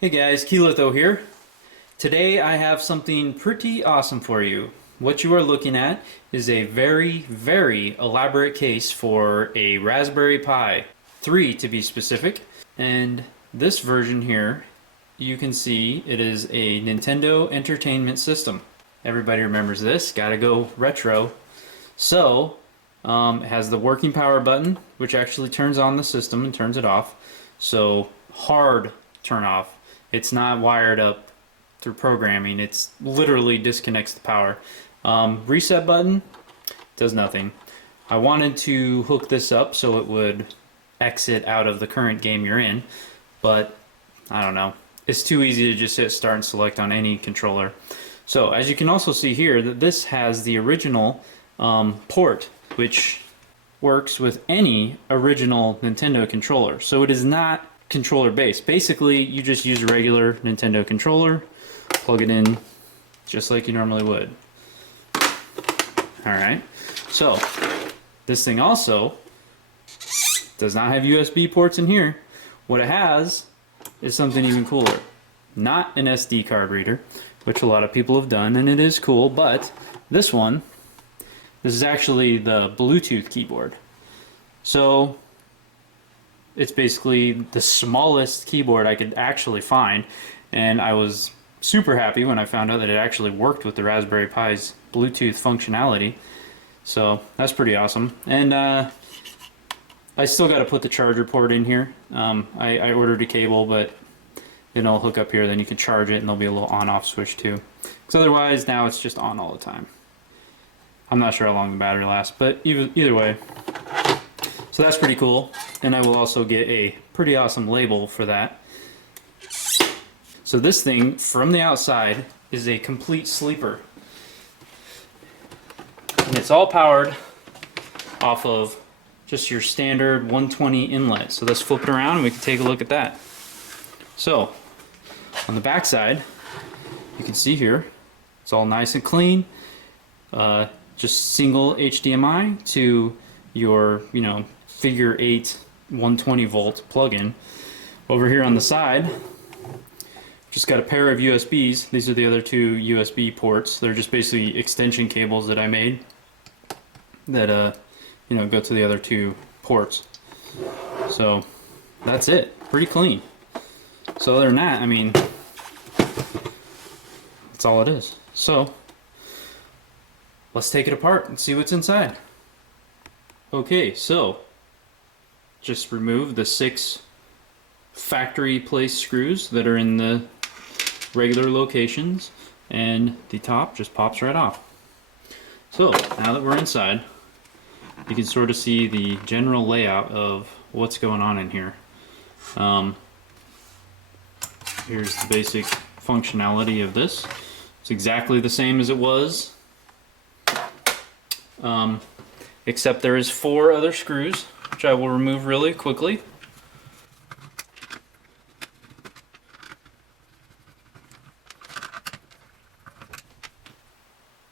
Hey guys, Keylitho here. Today I have something pretty awesome for you. What you are looking at is a very elaborate case for a Raspberry Pi 3 to be specific. And this version here, you can see it is a Nintendo Entertainment System. Everybody remembers this, gotta go retro. So, it has the working power button, which actually turns on the system and turns it off. So, hard turn off. It's not wired up through programming. It's literally disconnects the power. Reset button does nothing. I wanted to hook this up so it would exit out of the current game you're in, but I don't know. It's too easy to just hit start and select on any controller. So as you can also see here, that this has the original port, which works with any original Nintendo controller. So it is not controller based. Basically, you just use a regular Nintendo controller, plug it in just like you normally would. Alright, so this thing also does not have USB ports in here. What it has is something even cooler. Not an SD card reader, which a lot of people have done, and it is cool, but this is actually the Bluetooth keyboard. So it's basically the smallest keyboard I could actually find, and I was super happy when I found out that it actually worked with the Raspberry Pi's Bluetooth functionality. So that's pretty awesome. And I still got to put the charger port in here. I ordered a cable, but it'll hook up here, then you can charge it, and there'll be a little on-off switch too. Because otherwise, now it's just on all the time. I'm not sure how long the battery lasts, but either way. So that's pretty cool, and I will also get a pretty awesome label for that. So this thing, from the outside, is a complete sleeper. And it's all powered off of just your standard 120 inlet. So let's flip it around and we can take a look at that. So, on the back side, you can see here, it's all nice and clean. Just single HDMI to your, figure 8 120 volt plug-in. Over here on the side, just got a pair of USBs. These are the other two USB ports. They're just basically extension cables that I made that go to the other two ports. So that's it. Pretty clean. So other than that, that's all it is. So let's take it apart and see what's inside. Okay, so just remove the 6 factory place screws that are in the regular locations, and the top just pops right off. So now that we're inside, you can sort of see the general layout of what's going on in here. Here's the basic functionality of this. It's exactly the same as it was, except there is 4 other screws, which I will remove really quickly.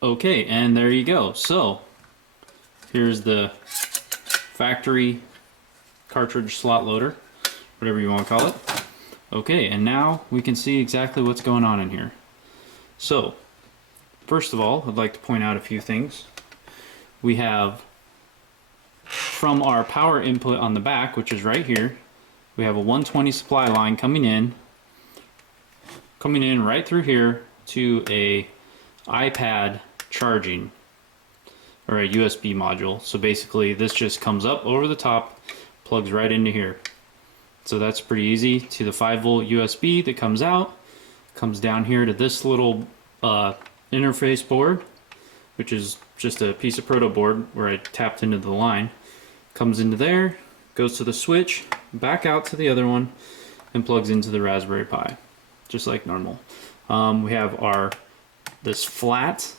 Okay, and there you go. So here's the factory cartridge slot loader, whatever you want to call it. Okay, and now we can see exactly what's going on in here. So first of all, I'd like to point out a few things. We have, from our power input on the back, which is right here, we have a 120 supply line coming in right through here to a iPad charging, or a USB module. So basically this just comes up over the top, plugs right into here. So that's pretty easy. To the 5-volt USB that comes out, comes down here to this little interface board, which is just a piece of proto board where I tapped into the line. Comes into there, goes to the switch, back out to the other one, and plugs into the Raspberry Pi, just like normal. We have this flat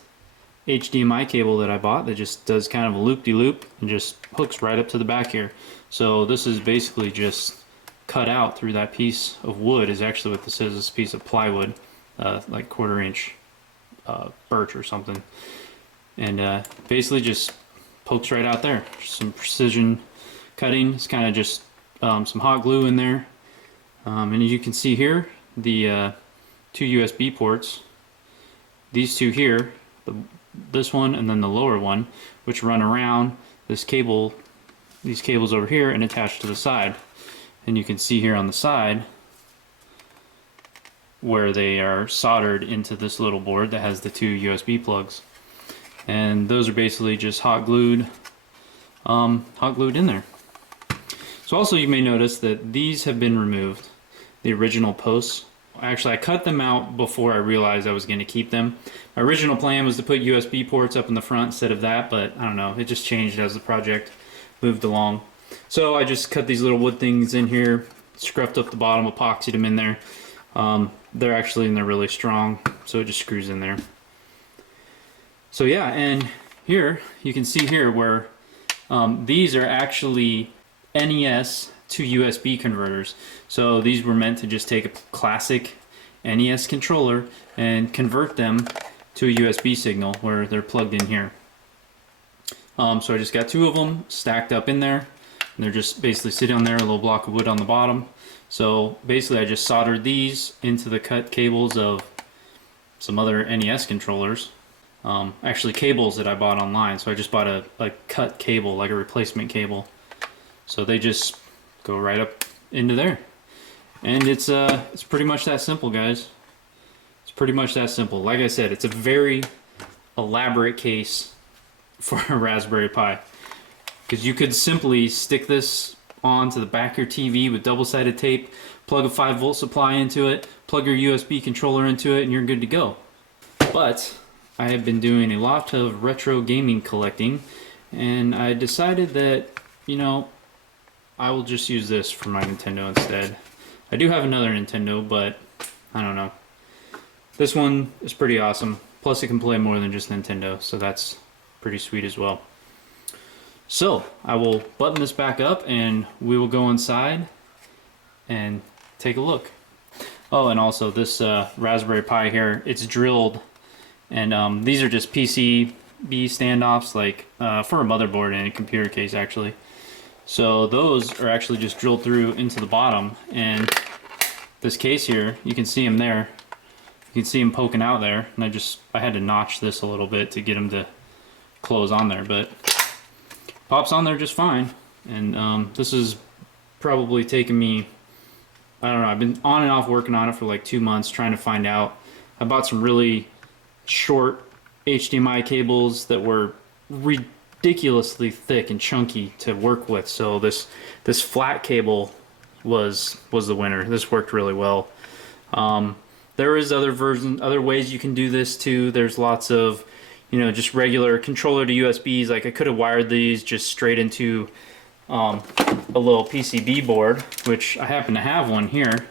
HDMI cable that I bought that just does kind of a loop-de-loop and just hooks right up to the back here. So this is basically just cut out through that piece of wood, is actually what this is. This piece of plywood, like 1/4 inch birch or something, and basically just pokes right out there. Some precision cutting. It's kind of just some hot glue in there, and as you can see here, the two USB ports, these two here, this one and then the lower one, which run around this cable, these cables over here, and attach to the side. And you can see here on the side where they are soldered into this little board that has the two USB plugs. And those are basically just hot glued in there. So also you may notice that these have been removed, the original posts. Actually, I cut them out before I realized I was going to keep them. My original plan was to put USB ports up in the front instead of that, but I don't know, it just changed as the project moved along. So I just cut these little wood things in here, scruffed up the bottom, epoxied them in there. They're actually in there really strong, so it just screws in there. So yeah, and here, you can see here where these are actually NES to USB converters. So these were meant to just take a classic NES controller and convert them to a USB signal where they're plugged in here. So I just got two of them stacked up in there, and they're just basically sitting on there, a little block of wood on the bottom. So basically I just soldered these into the cut cables of some other NES controllers. Actually cables that I bought online. So I just bought a cut cable, like a replacement cable. So they just go right up into there. And it's pretty much that simple, guys. It's pretty much that simple. Like I said, it's a very elaborate case for a Raspberry Pi. Because you could simply stick this onto the back of your TV with double-sided tape, plug a 5-volt supply into it, plug your USB controller into it, and you're good to go. But I have been doing a lot of retro gaming collecting, and I decided that, you know, I will just use this for my Nintendo instead. I do have another Nintendo, but I don't know. This one is pretty awesome. Plus it can play more than just Nintendo, so that's pretty sweet as well. So I will button this back up and we will go inside and take a look. Oh, and also this Raspberry Pi here, it's drilled, and these are just PCB standoffs, like for a motherboard and a computer case actually. So those are actually just drilled through into the bottom, and this case here, you can see them there. You can see them poking out there, and I had to notch this a little bit to get them to close on there, but pops on there just fine. And this is probably taken me, I don't know, I've been on and off working on it for like 2 months trying to find out. I bought some really short HDMI cables that were ridiculously thick and chunky to work with, so this flat cable was the winner. This worked really well. There is other ways you can do this too. There's lots of, you know, just regular controller to USBs. Like I could have wired these just straight into a little PCB board, which I happen to have one here.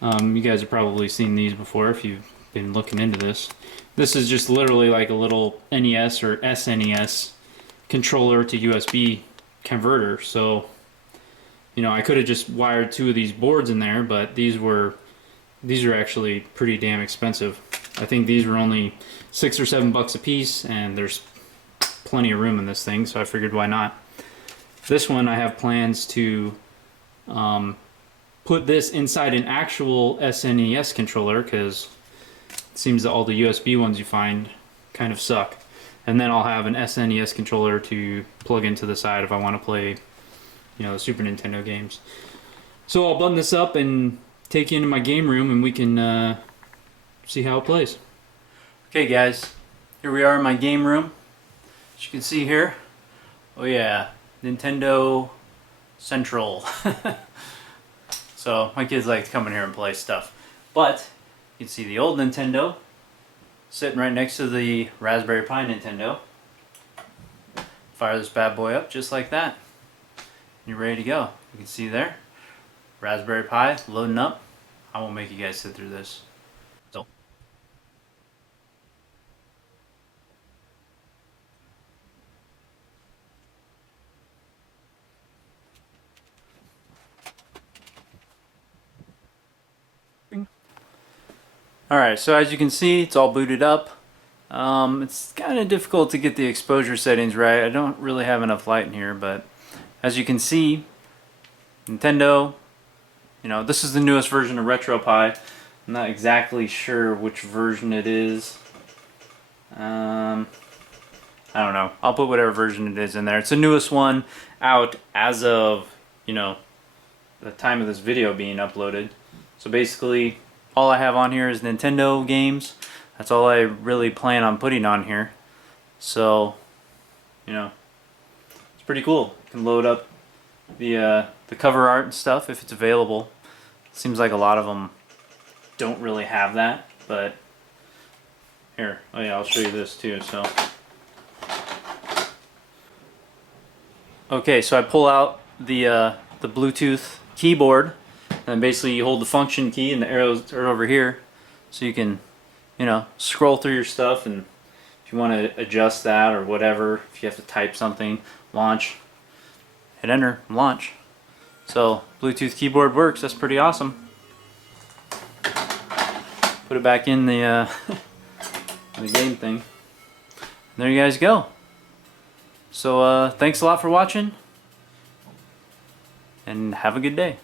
You guys have probably seen these before if you've been looking into this. This is just literally like a little NES or SNES controller to USB converter. So, you know, I could have just wired two of these boards in there, but these are actually pretty damn expensive. I think these were only $6 or $7 a piece, and there's plenty of room in this thing, so I figured why not. This one I have plans to put this inside an actual SNES controller, because it seems that all the USB ones you find kind of suck. And then I'll have an SNES controller to plug into the side if I want to play, you know, the Super Nintendo games. So I'll button this up and take you into my game room, and we can see how it plays. Okay guys, here we are in my game room. As you can see here, oh yeah, Nintendo Central. So my kids like to come in here and play stuff. But you can see the old Nintendo sitting right next to the Raspberry Pi Nintendo. Fire this bad boy up just like that. You're ready to go. You can see there, Raspberry Pi loading up. I won't make you guys sit through this. So. Alright, so as you can see, it's all booted up. It's kind of difficult to get the exposure settings right. I don't really have enough light in here, but as you can see, Nintendo, you know, this is the newest version of RetroPIE. I'm not exactly sure which version it is. I don't know. I'll put whatever version it is in there. It's the newest one out as of, the time of this video being uploaded. So basically, all I have on here is Nintendo games. That's all I really plan on putting on here. So, it's pretty cool. You can load up the cover art and stuff if it's available. It seems like a lot of them don't really have that, but here, oh yeah, I'll show you this too. So, okay, so I pull out the Bluetooth keyboard, and basically you hold the function key and the arrows are over here, so you can, scroll through your stuff, and if you want to adjust that or whatever, if you have to type something, launch, hit enter, launch. So Bluetooth keyboard works. That's pretty awesome. Put it back in the the game thing. There you guys go. So thanks a lot for watching, and have a good day.